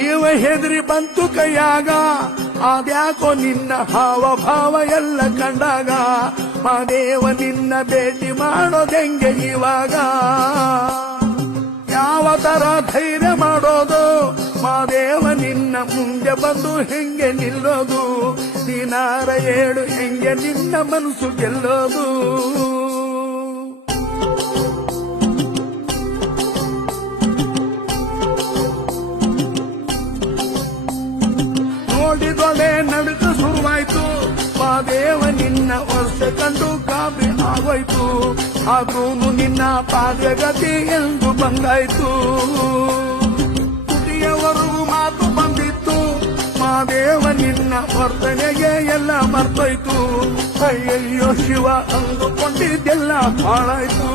ಜೀವ ಹೆದರಿ ಬಂತು ಕೈಯಾಗ ಅದ್ಯಾಕೋ ನಿನ್ನ ಹಾವಭಾವ ಎಲ್ಲ ಕಂಡಾಗ ಮಾದೇವ ನಿನ್ನ ಭೇಟಿ ಮಾಡೋದೆಂಗೆ ಇವಾಗ ಯಾವ ತರ ಧೈರ್ಯ ಮಾಡೋದು ಮಾದೇವ ನಿನ್ನ ಮುಂದೆ ಬಂದು ಹೆಂಗೆ ನಿಲ್ಲೋದು ದಿನಾರ ಹೇಳು ಹೆಂಗೆ ನಿನ್ನ ಮನಸ್ಸು ಗೆಲ್ಲೋದು ನೋಡಿದೊಳೆ ನಡುಕ ಶುರುವಾಯ್ತು ಮಾದೇವ ನಿನ್ನ ವರ್ಷ ಕಂಡು ಗಾಬರಿ ಆಗೋಯ್ತು ಆದ್ರೂ ನಿನ್ನ ಪಾದಗತಿ ಎಂದು ಬಂದಾಯ್ತು ತುಟಿಯವರೆಗೂ ಮಾತು ಬಂದಿತ್ತು ಮಾದೇವ ನಿನ್ನ ವರ್ತನೆಗೆ ಎಲ್ಲ ಮರ್ತೋಯ್ತು ಅಯ್ಯಯ್ಯೋ ಶಿವ ಅಂದುಕೊಂಡಿದ್ದೆಲ್ಲ ಹಾಳಾಯ್ತು